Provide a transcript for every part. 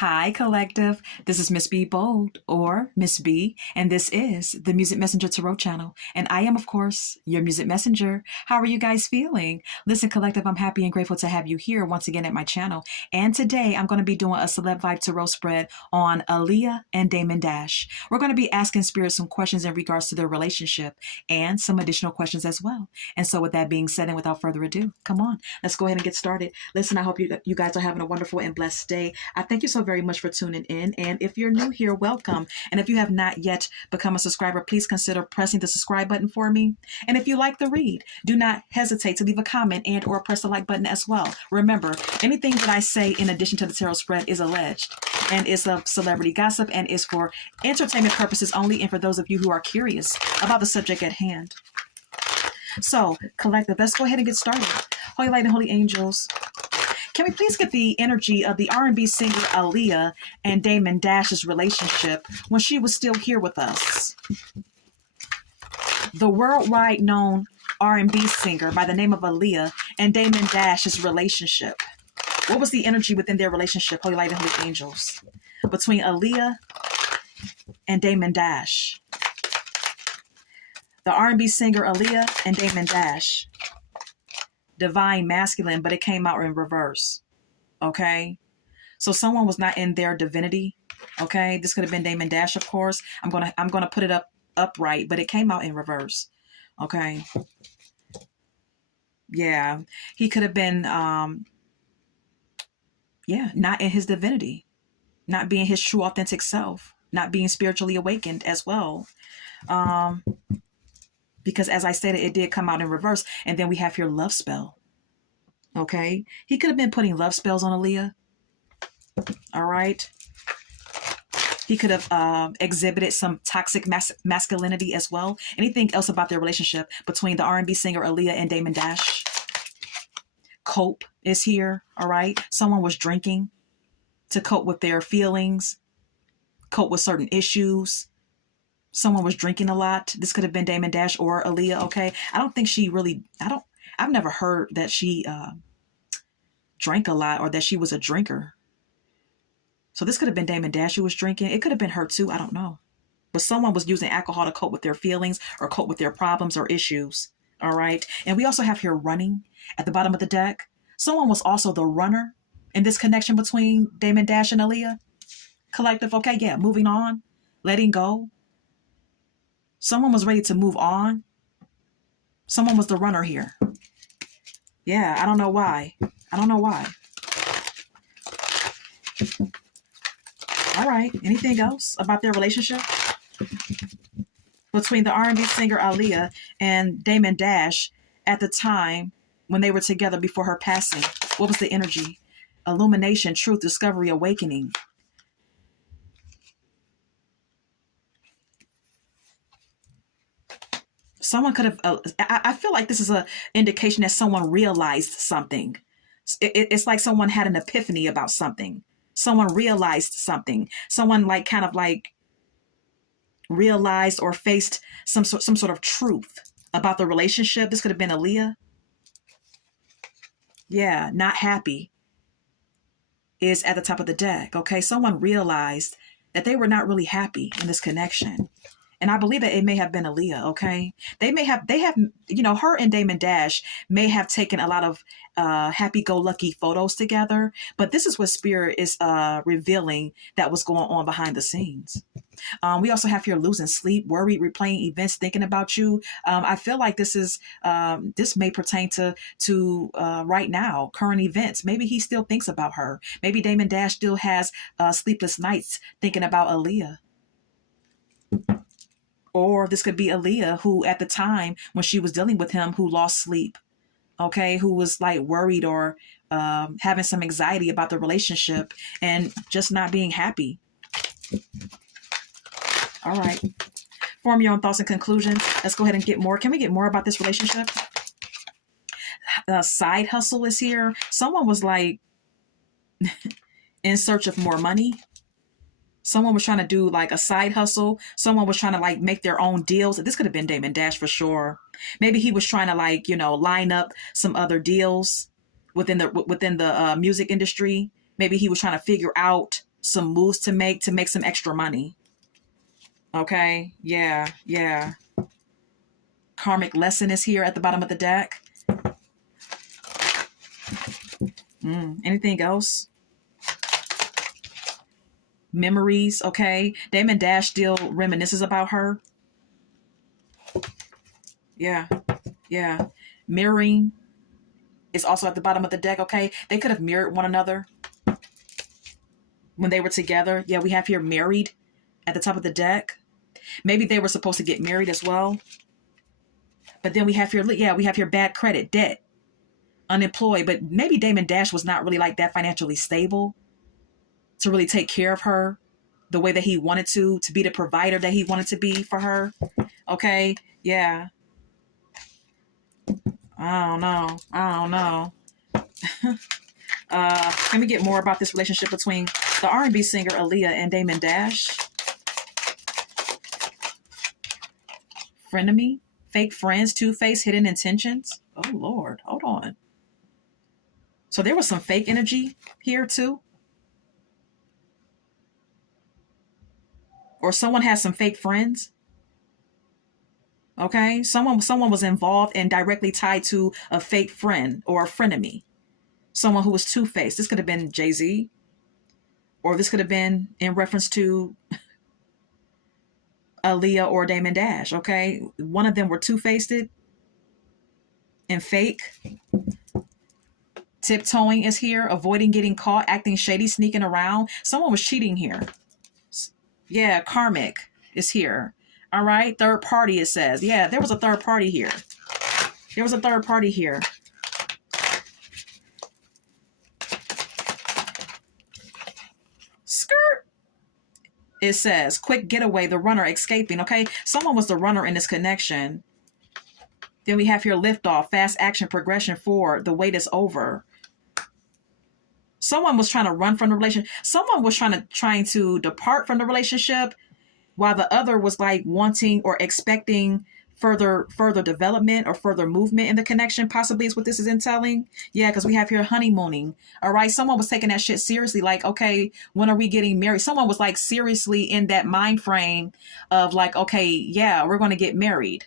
Hi, collective. This is Miss B Bold or Miss B, and this is the Music Messenger Tarot channel. And I am, of course, your music messenger. How are you guys feeling? Listen, collective, I'm happy and grateful to have you here once again at my channel. And today I'm going to be doing a Celeb Vibe Tarot spread on Aaliyah and Damon Dash. We're going to be asking spirits some questions in regards to their relationship and some additional questions as well. And so with that being said, and without further ado, come on, let's go ahead and get started. Listen, I hope you guys are having a wonderful and blessed day. I thank you so very much for tuning in. And if you're new here, welcome. And if you have not yet become a subscriber, please consider pressing the subscribe button for me. And if you like the read, do not hesitate to leave a comment and or press the like button as well. Remember, anything that I say in addition to the tarot spread is alleged and is of celebrity gossip and is for entertainment purposes only and for those of you who are curious about the subject at hand. So, collective, let's go ahead and get started. Holy light and holy angels, can we please get the energy of the R&B singer Aaliyah and Damon Dash's relationship when she was still here with us? The worldwide known R&B singer by the name of Aaliyah and Damon Dash's relationship. What was the energy within their relationship, holy light and holy angels, between Aaliyah and Damon Dash? The R&B singer Aaliyah and Damon Dash. Divine masculine, but it came out in reverse. Okay, so someone was not in their divinity. Okay, this could have been Damon Dash, of course. I'm gonna put it upright, but it came out in reverse. Okay, yeah, he could have been not in his divinity, not being his true authentic self, not being spiritually awakened as well. Because as I stated, it did come out in reverse. And then we have here love spell. Okay. He could have been putting love spells on Aaliyah. All right. He could have exhibited some toxic masculinity as well. Anything else about their relationship between the R&B singer Aaliyah and Damon Dash? Cope is here. All right. Someone was drinking to cope with their feelings, cope with certain issues. Someone was drinking a lot. This could have been Damon Dash or Aaliyah. Okay. I don't think she really, I've never heard that she drank a lot or that she was a drinker. So this could have been Damon Dash who was drinking. It could have been her too. I don't know. But someone was using alcohol to cope with their feelings or cope with their problems or issues. All right. And we also have here running at the bottom of the deck. Someone was also the runner in this connection between Damon Dash and Aaliyah. Collective. Okay. Yeah. Moving on. Letting go. Someone was ready to move on. Someone was the runner here. Yeah, I don't know why. I don't know why. All right. Anything else about their relationship between the R&B singer Aaliyah and Damon Dash at the time when they were together before her passing? What was the energy? Illumination, truth, discovery, awakening. Someone could have, I feel like this is an indication that someone realized something. It's like someone had an epiphany about something. Someone realized something. Someone kind of realized or faced some sort of truth about the relationship. This could have been Aaliyah. Yeah, not happy is at the top of the deck. Okay, someone realized that they were not really happy in this connection. And I believe that it may have been Aaliyah, okay? They have, her and Damon Dash may have taken a lot of happy-go-lucky photos together, but this is what Spirit is revealing that was going on behind the scenes. We also have here losing sleep, worried, replaying events, thinking about you. I feel like this may pertain to right now, current events. Maybe he still thinks about her. Maybe Damon Dash still has sleepless nights thinking about Aaliyah. Or this could be Aaliyah, who at the time when she was dealing with him, who lost sleep, okay, who was worried or having some anxiety about the relationship and just not being happy. All right. Form your own thoughts and conclusions. Let's go ahead and get more. Can we get more about this relationship? Side hustle is here. Someone was in search of more money. Someone was trying to do a side hustle. Someone was trying to make their own deals. This could have been Damon Dash for sure. Maybe he was trying to line up some other deals within the music industry. Maybe he was trying to figure out some moves to make some extra money. Okay. Yeah. Yeah. Karmic lesson is here at the bottom of the deck. Anything else? Memories. Okay. Damon Dash still reminisces about her. Yeah. Yeah. Mirroring is also at the bottom of the deck. Okay. They could have mirrored one another when they were together. Yeah. We have here married at the top of the deck. Maybe they were supposed to get married as well. But then we have here, yeah, we have here bad credit, debt, unemployed. But maybe Damon Dash was not really like that financially stable to really take care of her the way that he wanted to be the provider that he wanted to be for her. Okay. Yeah. I don't know. I don't know. Can we get more about this relationship between the R&B singer Aaliyah and Damon Dash? Frenemy, fake friends, two-faced, hidden intentions. Oh Lord, hold on. So there was some fake energy here too, or someone has some fake friends. Okay, someone was involved and directly tied to a fake friend or a frenemy, someone who was two-faced. This could have been Jay-Z, or this could have been in reference to Aaliyah or Damon Dash. Okay, one of them were two-faced and fake. Tiptoeing is here, avoiding getting caught, acting shady, sneaking around. Someone was cheating here. Yeah, karmic is here. All right, third party, it says. Yeah, there was a third party here. There was a third party here. Skirt. It says, quick getaway, the runner escaping. Okay, someone was the runner in this connection. Then we have here liftoff, fast action, progression forward. The wait is over. Someone was trying to run from the relationship. Someone was trying to depart from the relationship, while the other was like wanting or expecting further development or further movement in the connection. Possibly is what this is entailing. Yeah, because we have here honeymooning. All right, someone was taking that shit seriously. Like, okay, when are we getting married? Someone was like seriously in that mind frame of like, okay, yeah, we're going to get married,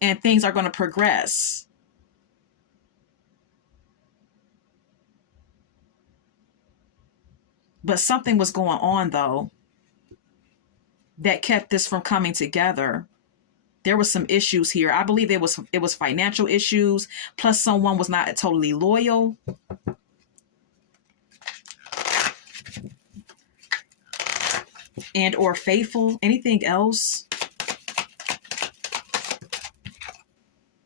and things are going to progress. But something was going on though that kept this from coming together. There was some issues here. I believe it was financial issues, plus someone was not totally loyal. And or faithful. Anything else?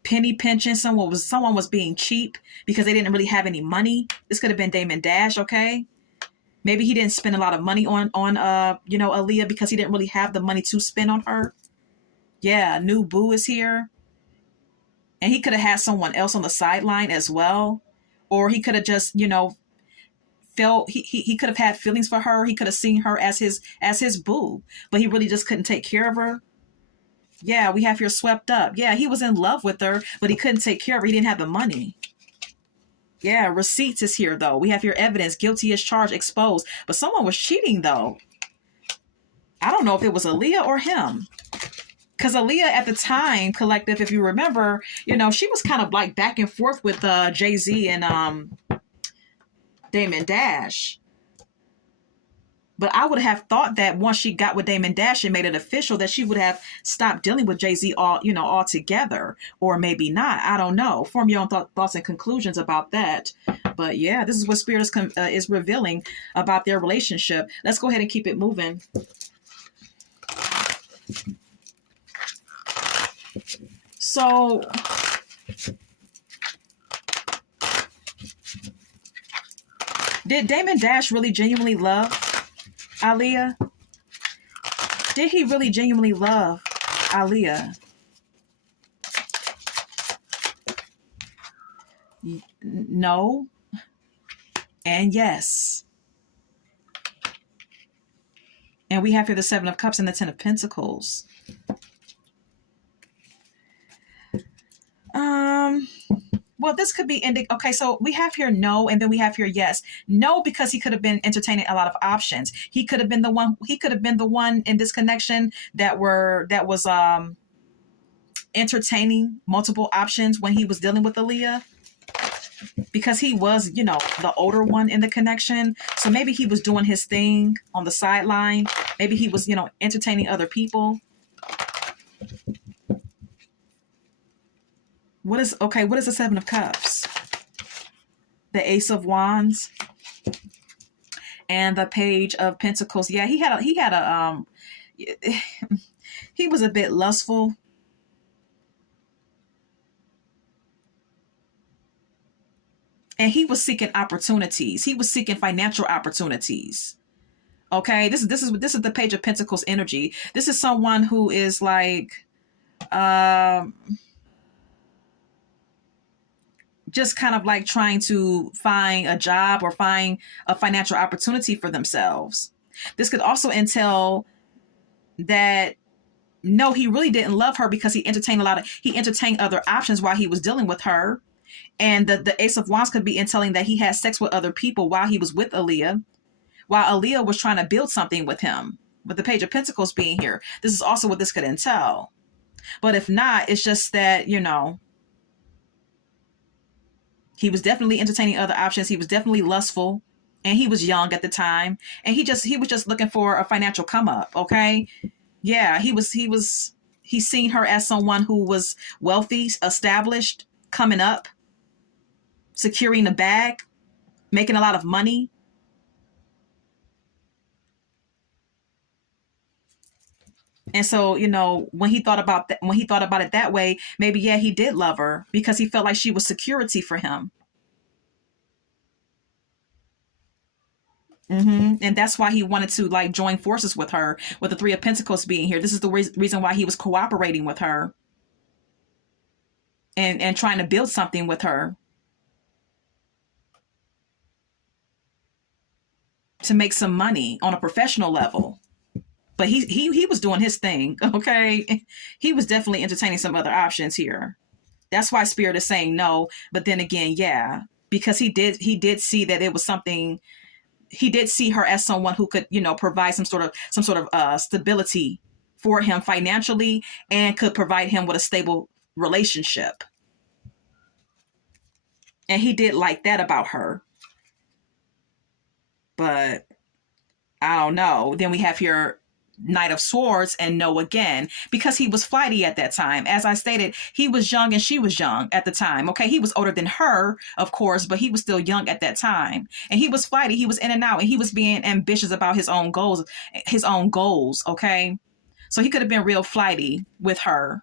Penny pinching. Someone was being cheap because they didn't really have any money. This could have been Damon Dash, okay? Maybe he didn't spend a lot of money on Aaliyah because he didn't really have the money to spend on her. Yeah, new boo is here. And he could have had someone else on the sideline as well. Or he could have just, felt he could have had feelings for her. He could have seen her as his boo, but he really just couldn't take care of her. Yeah, we have here swept up. Yeah, he was in love with her, but he couldn't take care of her. He didn't have the money. Yeah, receipts is here though. We have here evidence, guilty as charged, exposed. But someone was cheating though. I don't know if it was Aaliyah or him. Because Aaliyah at the time, collective, if you remember, she was kind of like back and forth with Jay-Z and Damon Dash. But I would have thought that once she got with Damon Dash and made it official, that she would have stopped dealing with Jay-Z altogether, or maybe not. I don't know. Form your own thoughts and conclusions about that. But yeah, this is what Spirit is revealing about their relationship. Let's go ahead and keep it moving. So did Damon Dash really genuinely love Aaliyah? Did he really genuinely love Aaliyah? No. And yes. And we have here the Seven of Cups and the Ten of well, this could be okay. So we have here no, and then we have here yes. No, because he could have been entertaining a lot of options. He could have been the one. He could have been the one in this connection that was entertaining multiple options when he was dealing with Aaliyah, because he was, the older one in the connection. So maybe he was doing his thing on the sideline. Maybe he was, entertaining other people. What is the Seven of Cups? The Ace of Wands and the Page of Pentacles. Yeah, he was a bit lustful. And he was seeking opportunities. He was seeking financial opportunities. Okay, this is the Page of Pentacles energy. This is someone who is like, just kind of like trying to find a job or find a financial opportunity for themselves. This could also entail that no, he really didn't love her because he entertained other options while he was dealing with her. And the Ace of Wands could be entailing that he had sex with other people while he was with Aaliyah, while Aaliyah was trying to build something with him. With the Page of Pentacles being here, this is also what this could entail. But if not, it's just that, he was definitely entertaining other options. He was definitely lustful, and he was young at the time. And he was just looking for a financial come up. Okay. Yeah. He's seen her as someone who was wealthy, established, coming up, securing the bag, making a lot of money. And so, when he thought about it that way, maybe, yeah, he did love her because he felt like she was security for him. And that's why he wanted to like join forces with her, with the Three of Pentacles being here. This is the reason why he was cooperating with her and trying to build something with her to make some money on a professional level. But he was doing his thing, okay? He was definitely entertaining some other options here. That's why Spirit is saying no. But then again, yeah, because he did see that it was something. He did see her as someone who could, provide some sort of stability for him financially, and could provide him with a stable relationship. And he did like that about her. But I don't know. Then we have here Knight of Swords and no again, because he was flighty at that time. As I stated, he was young and she was young at the time. Okay, he was older than her, of course, but he was still young at that time. And he was flighty. He was in and out, and he was being ambitious about his own goals. Okay, so he could have been real flighty with her.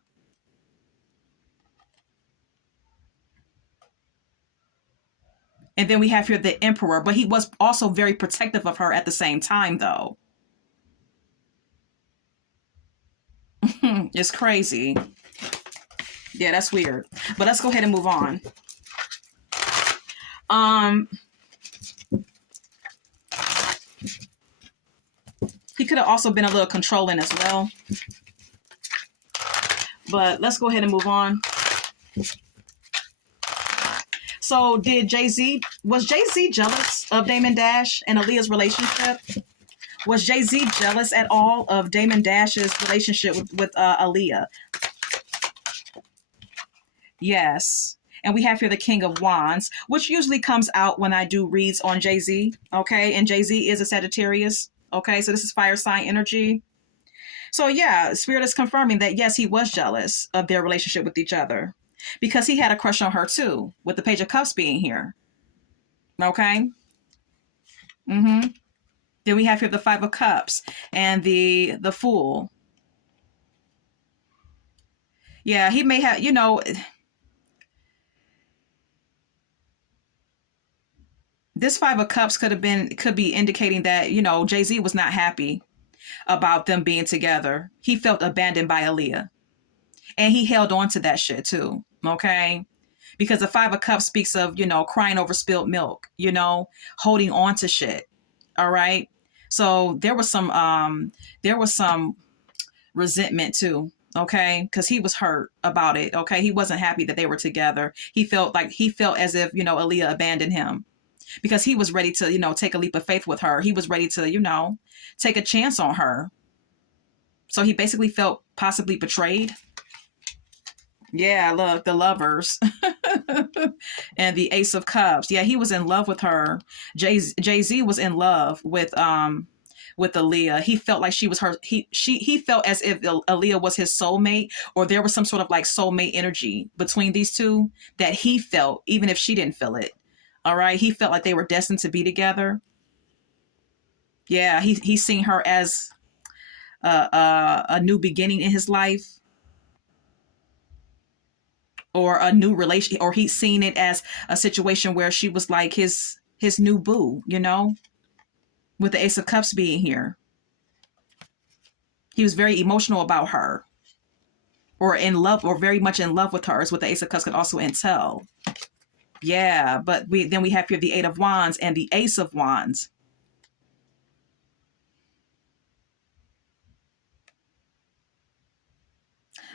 And then we have here the Emperor, but he was also very protective of her at the same time, though. It's crazy. Yeah, that's weird. But let's go ahead and move on. He could have also been a little controlling as well. But let's go ahead and move on. So was Jay-Z jealous of Damon Dash and Aaliyah's relationship? Was Jay-Z jealous at all of Damon Dash's relationship with Aaliyah? Yes. And we have here the King of Wands, which usually comes out when I do reads on Jay-Z. Okay. And Jay-Z is a Sagittarius. Okay. So this is fire sign energy. So yeah, Spirit is confirming that, yes, he was jealous of their relationship with each other, because he had a crush on her too, with the Page of Cups being here. Okay. Then we have here the Five of Cups and the Fool. Yeah, he may have, this Five of Cups could be indicating that, Jay-Z was not happy about them being together. He felt abandoned by Aaliyah. And he held on to that shit too. Okay. Because the Five of Cups speaks of, crying over spilled milk, holding on to shit. All right. So there was some resentment too. Okay, because he was hurt about it. Okay, he wasn't happy that they were together. He felt as if, Aaliyah abandoned him, because he was ready to, take a leap of faith with her. He was ready to, take a chance on her. So he basically felt possibly betrayed. Yeah, look, the lovers. And the Ace of Cups. Yeah, he was in love with her. Jay-Z was in love with Aaliyah. He felt like she was her. He felt as if Aaliyah was his soulmate, or there was some sort of like soulmate energy between these two that he felt, even if she didn't feel it. All right, he felt like they were destined to be together. Yeah, he's seen her as a new beginning in his life, or a new relation, or he's seen it as a situation where she was like his new boo, with the Ace of Cups being here. He was very emotional about her, or in love, or very much in love with her, is what the Ace of Cups could also entail. Yeah, but we have here the Eight of Wands and the Ace of Wands.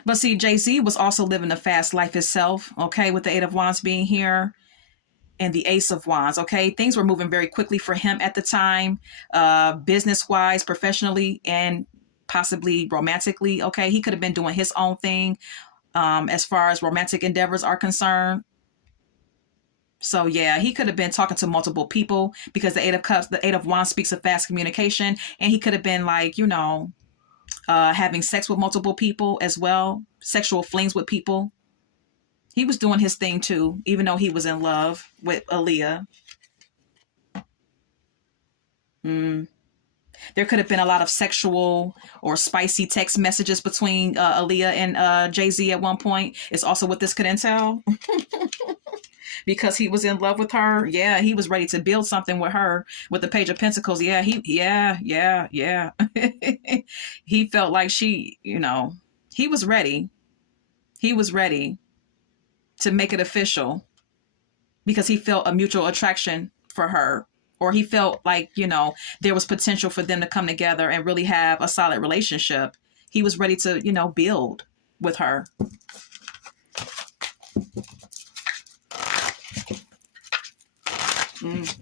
But see, Jay-Z was also living a fast life himself, okay, with the Eight of Wands being here and the Ace of Wands, okay? Things were moving very quickly for him at the time, business-wise, professionally, and possibly romantically, okay? He could have been doing his own thing as far as romantic endeavors are concerned. So yeah, he could have been talking to multiple people, because the Eight of Cups, the Eight of Wands speaks of fast communication, and he could have been like, having sex with multiple people as well, sexual flings with people. He was doing his thing too, even though he was in love with Aaliyah. There could have been a lot of sexual or spicy text messages between Aaliyah and Jay-Z at one point. It's also what this could entail. Because he was in love with her. Yeah, he was ready to build something with her with the Page of Pentacles. Yeah, yeah. He felt like he was ready. He was ready to make it official, because he felt a mutual attraction for her, or he felt like, there was potential for them to come together and really have a solid relationship. He was ready to, build with her.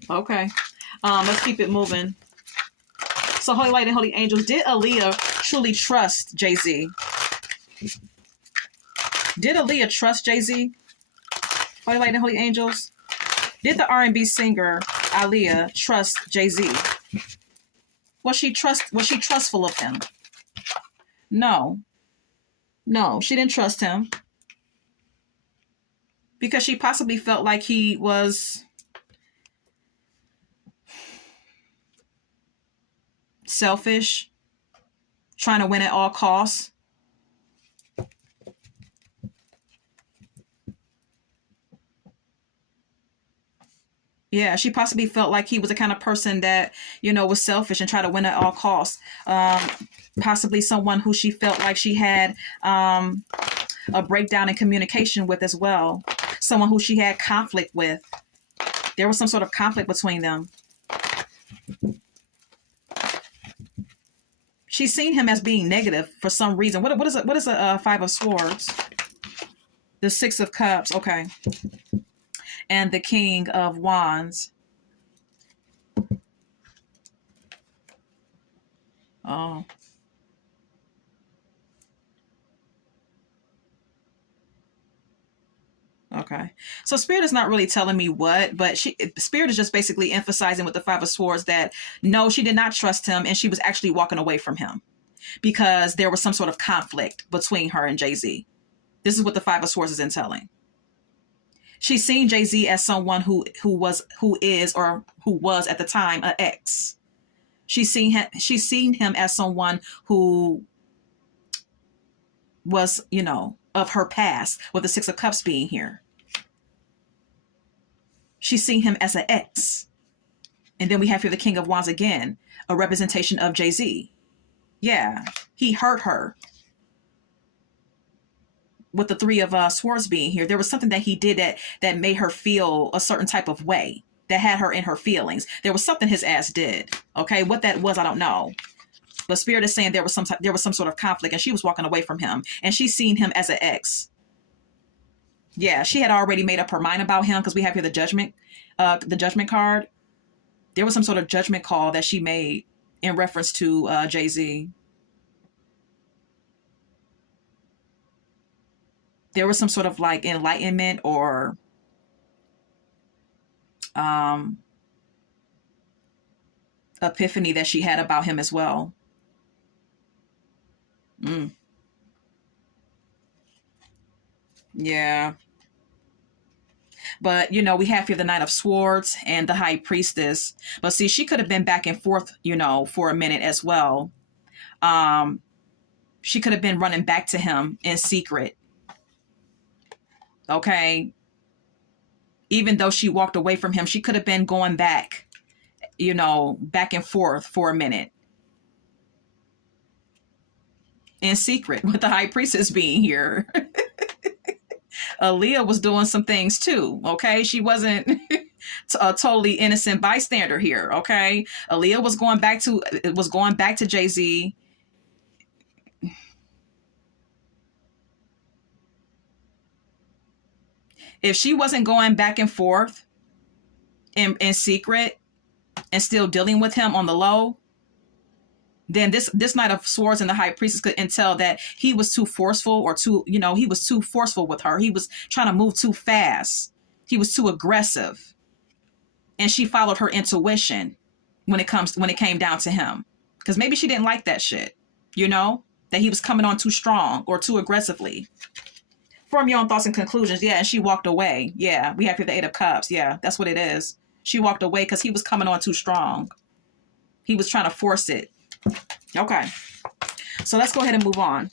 Okay. Let's keep it moving. So, Holy Light and Holy Angels, did Aaliyah truly trust Jay-Z? Did Aaliyah trust Jay-Z? Holy Light and Holy Angels, did the R&B singer Aaliyah trust Jay-Z? Was she trustful of him? No, she didn't trust him, because she possibly felt like he was selfish, trying to win at all costs. Yeah, she possibly felt like he was the kind of person that, was selfish and tried to win at all costs. Possibly someone who she felt like she had a breakdown in communication with as well. Someone who she had conflict with. There was some sort of conflict between them. She's seen him as being negative for some reason. What is a Five of Swords? The Six of Cups. Okay. And the King of Wands. Oh. Okay. So Spirit is not really telling me what, but Spirit is just basically emphasizing with the Five of Swords that no, she did not trust him, and she was actually walking away from him because there was some sort of conflict between her and Jay-Z. This is what the Five of Swords is entailing. She's seen Jay-Z as someone who is or who was at the time an ex. She's seen him as someone who was, of her past, with the Six of Cups being here. She's seen him as an ex. And then we have here the King of Wands again, a representation of Jay-Z. Yeah, he hurt her. With the Three of Swords being here, there was something that he did that made her feel a certain type of way, that had her in her feelings. There was something his ass did. Okay, what that was, I don't know. But Spirit is saying there was some sort of conflict, and she was walking away from him, and she's seen him as an ex. Yeah, she had already made up her mind about him, because we have here the judgment card. There was some sort of judgment call that she made in reference to Jay-Z. There was some sort of like enlightenment or epiphany that she had about him as well. Yeah. But, you know, we have here the Knight of Swords and the High Priestess. But see, she could have been back and forth, you know, for a minute as well. She could have been running back to him in secret. Okay. Even though she walked away from him, she could have been going back, you know, back and forth for a minute. In secret, with the High Priestess being here. Aaliyah was doing some things too, okay? She wasn't a totally innocent bystander here, okay? Aaliyah was going back to Jay-Z. If she wasn't going back and forth in secret and still dealing with him on the low, then this Knight of Swords and the High Priestess could intel that he was too forceful, or he was too forceful with her. He was trying to move too fast. He was too aggressive. And she followed her intuition when it came down to him. Because maybe she didn't like that shit, you know, that he was coming on too strong or too aggressively. Form your own thoughts and conclusions. Yeah, and she walked away. Yeah, we have here the Eight of Cups. Yeah, that's what it is. She walked away because he was coming on too strong. He was trying to force it. Okay, so let's go ahead and move on.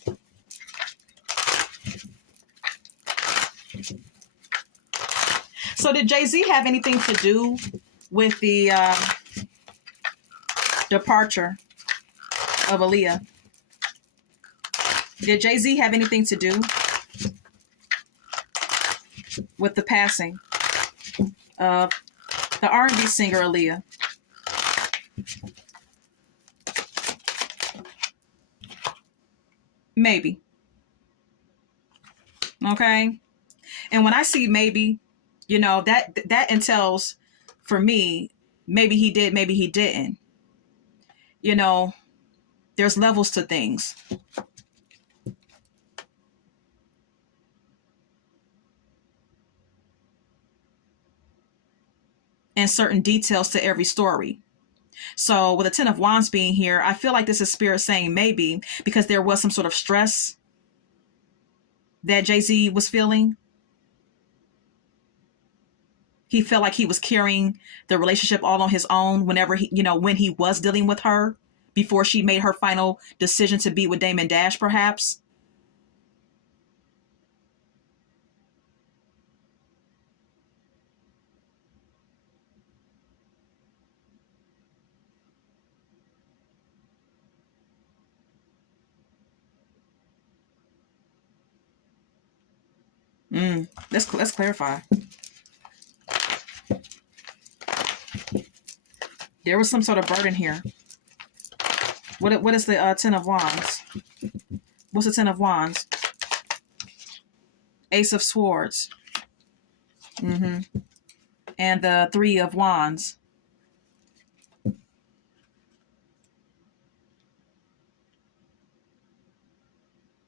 So did Jay-Z have anything to do with the departure of Aaliyah? Did Jay-Z have anything to do with the passing of the R&B singer Aaliyah? Maybe. Okay. And when I see maybe, you know, that entails for me, maybe he did, maybe he didn't. You know, there's levels to things. And certain details to every story. So with the Ten of Wands being here, I feel like this is Spirit saying maybe because there was some sort of stress that Jay-Z was feeling. He felt like he was carrying the relationship all on his own whenever when he was dealing with her before she made her final decision to be with Damon Dash, perhaps. Let's clarify. There was some sort of burden here. What is the Ten of Wands? What's the Ten of Wands? Ace of Swords. And the Three of Wands.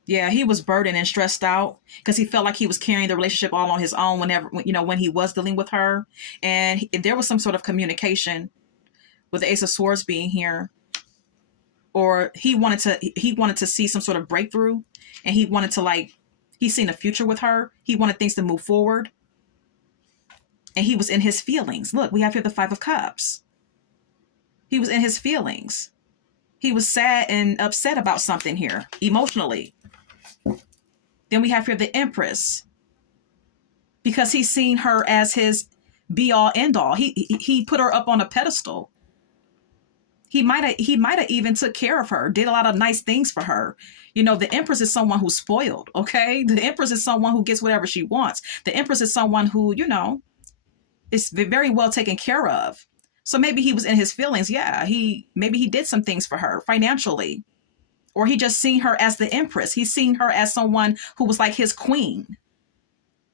Yeah, he was burdened and stressed out because he felt like he was carrying the relationship all on his own when he was dealing with her. And there was some sort of communication with the Ace of Swords being here. Or he wanted to see some sort of breakthrough, and he wanted to he's seen a future with her. He wanted things to move forward. And he was in his feelings. Look, we have here the Five of Cups. He was in his feelings. He was sad and upset about something here, emotionally. Then we have here the Empress, because he's seen her as his be all end all. He put her up on a pedestal. He might have even took care of her, did a lot of nice things for her. You know, the Empress is someone who's spoiled. Okay, the Empress is someone who gets whatever she wants. The Empress is someone who, is very well taken care of. So maybe he was in his feelings. Yeah, maybe he did some things for her financially, or he just seen her as the empress. He's seen her as someone who was like his queen.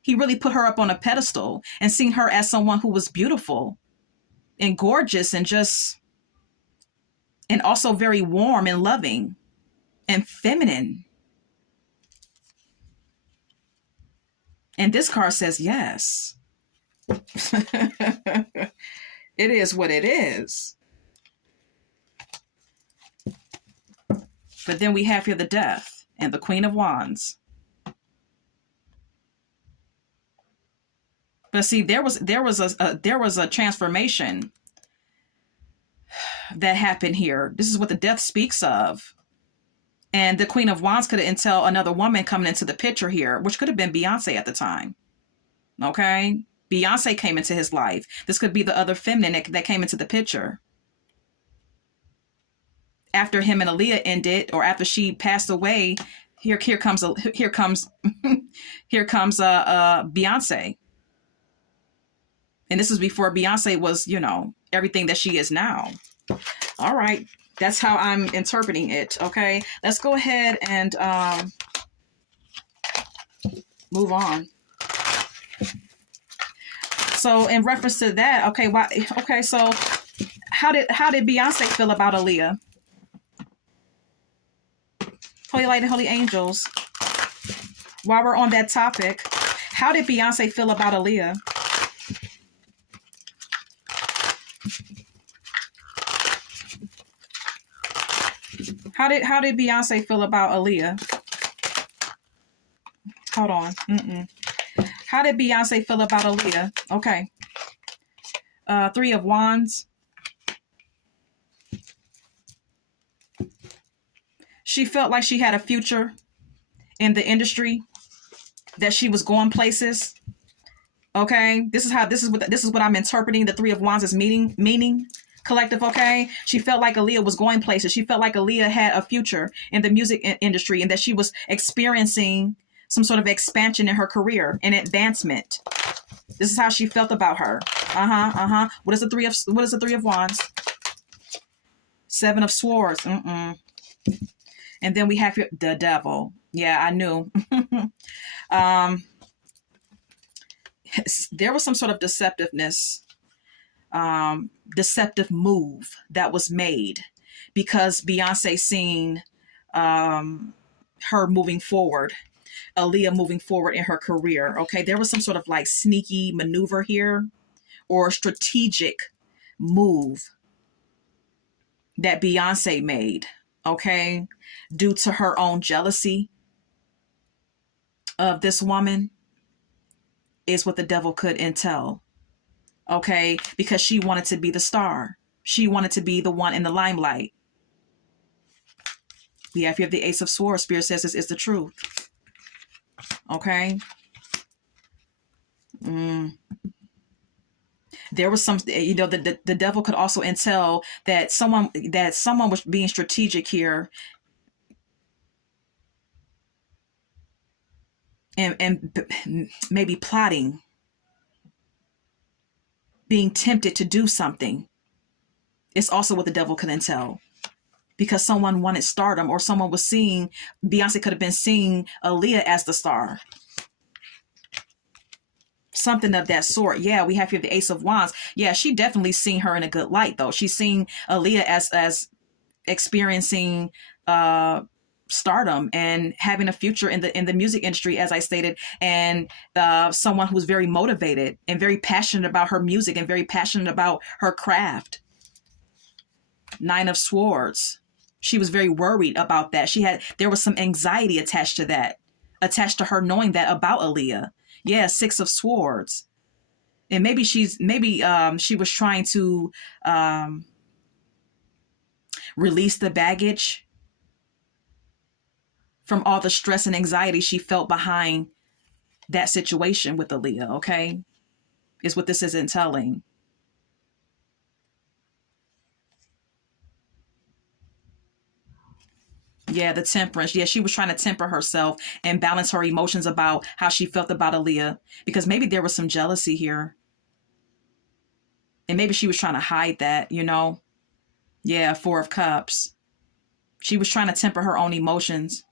He really put her up on a pedestal and seen her as someone who was beautiful and gorgeous and just, and also very warm and loving and feminine. And this card says yes. It is what it is. But then we have here the Death and the Queen of Wands. But see, there was a transformation that happened here. This is what the Death speaks of. And the Queen of Wands could entail another woman coming into the picture here, which could have been Beyonce at the time. Okay? Beyonce came into his life. This could be the other feminine that came into the picture. After him and Aaliyah ended, or after she passed away, here comes Beyonce. And this is before Beyonce was, everything that she is now. All right. That's how I'm interpreting it. Okay. Let's go ahead and move on. So in reference to that, okay, so how did Beyonce feel about Aaliyah? Holy light and holy angels. While we're on that topic, how did Beyonce feel about Aaliyah? How did Beyonce feel about Aaliyah? Hold on. How did Beyonce feel about Aaliyah? Okay. Three of Wands. She felt like she had a future in the industry, that she was going places. Okay. This is what I'm interpreting the Three of Wands as meaning. Collective, okay? She felt like Aaliyah was going places. She felt like Aaliyah had a future in the music industry and that she was experiencing some sort of expansion in her career and advancement. This is how she felt about her. What is the Three of Wands? Seven of Swords. And then we have the Devil. Yeah, I knew. There was some sort of deceptive move that was made because Beyonce seen her moving forward, Aaliyah moving forward in her career. Okay, there was some sort of like sneaky maneuver here or strategic move that Beyonce made, okay, due to her own jealousy of this woman, is what the Devil could entail. Okay, because she wanted to be the star. She wanted to be the one in the limelight. We have here the Ace of Swords. Spirit says this is the truth. Okay. There was some, the Devil could also entail that someone was being strategic here and maybe plotting, being tempted to do something. It's also what the Devil could entail, because someone wanted stardom, or someone was seeing, Beyonce could have been seeing Aaliyah as the star. Something of that sort. Yeah, we have here the Ace of Wands. Yeah, she definitely seen her in a good light, though. She's seen Aaliyah as experiencing stardom and having a future in the music industry, as I stated, and someone who's very motivated and very passionate about her music and very passionate about her craft. Nine of Swords. She was very worried about that. There was some anxiety attached to her knowing that about Aaliyah. Yeah, Six of Swords. And maybe she was trying to release the baggage from all the stress and anxiety she felt behind that situation with Aaliyah, okay? Is what this is entailing. Yeah, the Temperance. Yeah, she was trying to temper herself and balance her emotions about how she felt about Aaliyah, because maybe there was some jealousy here. And maybe she was trying to hide that, you know? Yeah, Four of Cups. She was trying to temper her own emotions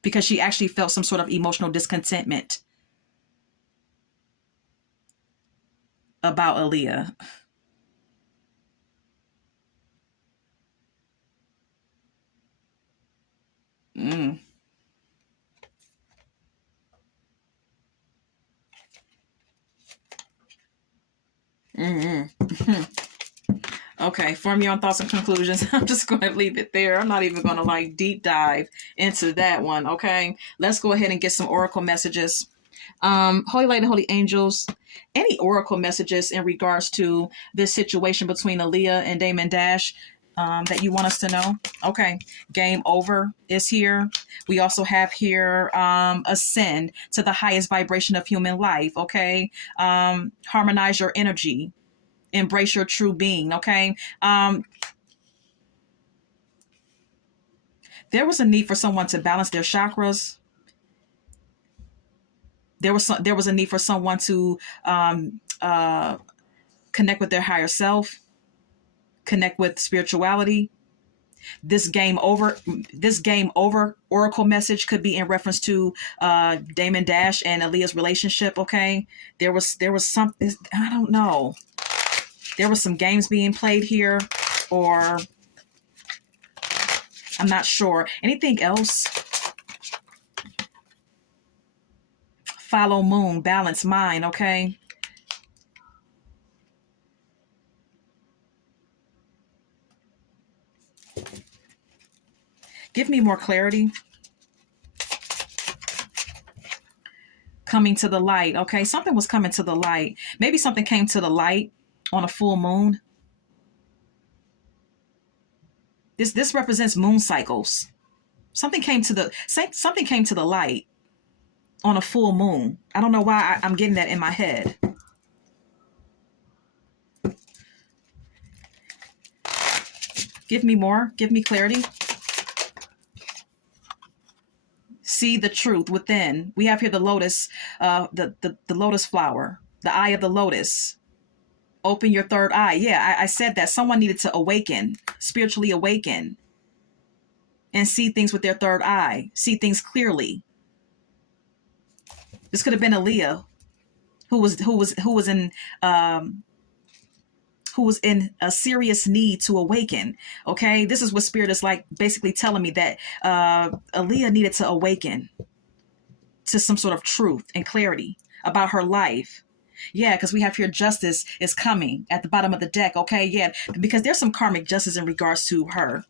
because she actually felt some sort of emotional discontentment about Aaliyah. Mm. Mm-hmm. Okay, form your own thoughts and conclusions. I'm just going to leave it there. I'm not even going to like deep dive into that one. Okay, let's go ahead and get some oracle messages. Holy Light and Holy Angels, any oracle messages in regards to this situation between Aaliyah and Damon Dash that you want us to know? Okay, game over is here. We also have here ascend to the highest vibration of human life. Okay, harmonize your energy, embrace your true being. Okay, there was a need for someone to balance their chakras. There was a need for someone to connect with their higher self, connect with spirituality. This game over oracle message could be in reference to Damon Dash and Aaliyah's relationship. Okay, there was something, I don't know, there was some games being played here, or I'm not sure. Anything else? Follow moon, balance mind. Okay, give me more clarity. Coming to the light. Okay, something was coming to the light. Maybe something came to the light on a full moon. This represents moon cycles. Something came to the light on a full moon. I don't know why I'm getting that in my head. Give me more. Give me clarity. See the truth within. We have here the lotus, the lotus flower, the eye of the lotus. Open your third eye. Yeah, I said that. Someone needed to awaken, spiritually awaken, and see things with their third eye, see things clearly. This could have been Aaliyah, who was in a serious need to awaken. Okay, this is what Spirit is like, basically telling me that Aaliyah needed to awaken to some sort of truth and clarity about her life. Yeah, because we have here justice is coming at the bottom of the deck. Okay, yeah, because there's some karmic justice in regards to her.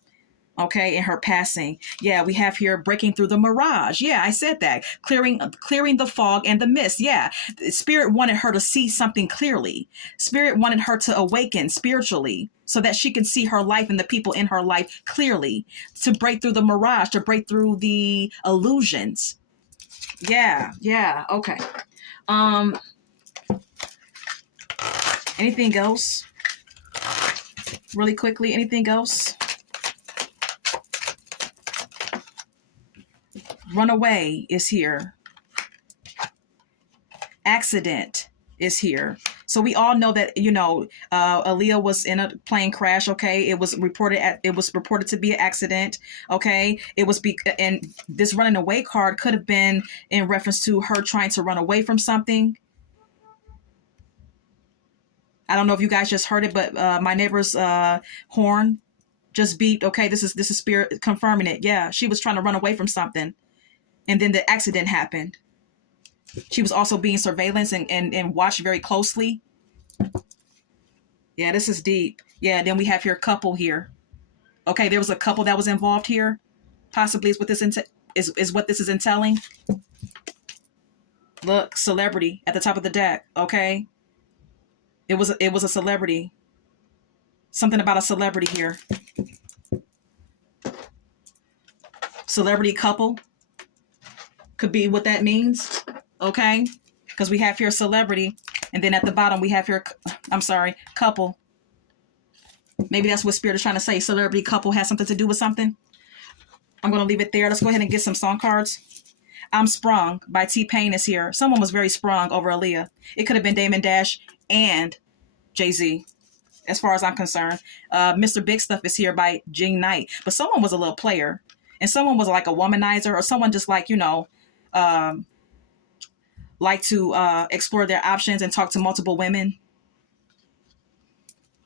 Okay, in her passing. Yeah, we have here breaking through the mirage. Yeah, I said that. Clearing the fog and the mist. Yeah, Spirit wanted her to see something clearly. Spirit wanted her to awaken spiritually so that she can see her life and the people in her life clearly, to break through the mirage, to break through the illusions. Yeah, okay. Anything else? Really quickly, anything else? Runaway is here. Accident is here. So we all know that, Aaliyah was in a plane crash. Okay, it was reported to be an accident. Okay, and this running away card could have been in reference to her trying to run away from something. I don't know if you guys just heard it, but my neighbor's horn just beeped. Okay, this is Spirit confirming it. Yeah, she was trying to run away from something, and then the accident happened. She was also being surveillance and watched very closely. Yeah, this is deep. Yeah, then we have here couple here. Okay, there was a couple that was involved here. Possibly is what this is what this is entailing. Look, celebrity at the top of the deck. Okay, it was a celebrity. Something about a celebrity here. Celebrity couple could be what that means. Okay, because we have here celebrity, and then at the bottom we have here, couple. Maybe that's what Spirit is trying to say. Celebrity couple has something to do with something. I'm going to leave it there. Let's go ahead and get some song cards. I'm Sprung by T-Pain is here. Someone was very sprung over Aaliyah. It could have been Damon Dash and Jay-Z, as far as I'm concerned. Mr. Big Stuff is here by Jean Knight. But someone was a little player, and someone was like a womanizer, or someone just like, like to explore their options and talk to multiple women.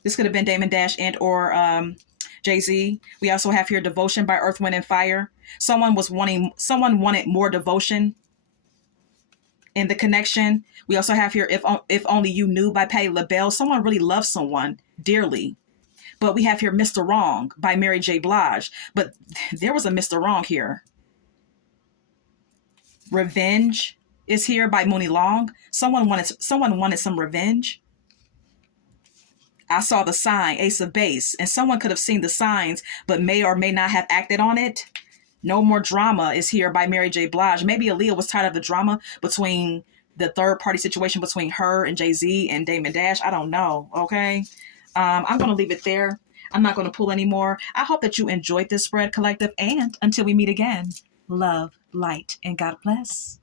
This could have been Damon Dash and or Jay-Z. We also have here Devotion by Earth, Wind, and Fire. Someone wanted more devotion in the connection. We also have here If Only You Knew by Patti LaBelle. Someone really loves someone dearly. But we have here Mr. Wrong by Mary J. Blige. But there was a Mr. Wrong here. Revenge is here by Mooney Long. Someone wanted some revenge. I Saw the Sign, Ace of Base, and someone could have seen the signs but may or may not have acted on it. No More Drama is here by Mary J. Blige. Maybe Aaliyah was tired of the drama between the third party situation between her and Jay-Z and Damon Dash. I don't know. Okay. I'm going to leave it there. I'm not going to pull anymore. I hope that you enjoyed this spread, collective. And until we meet again, love, light, and God bless.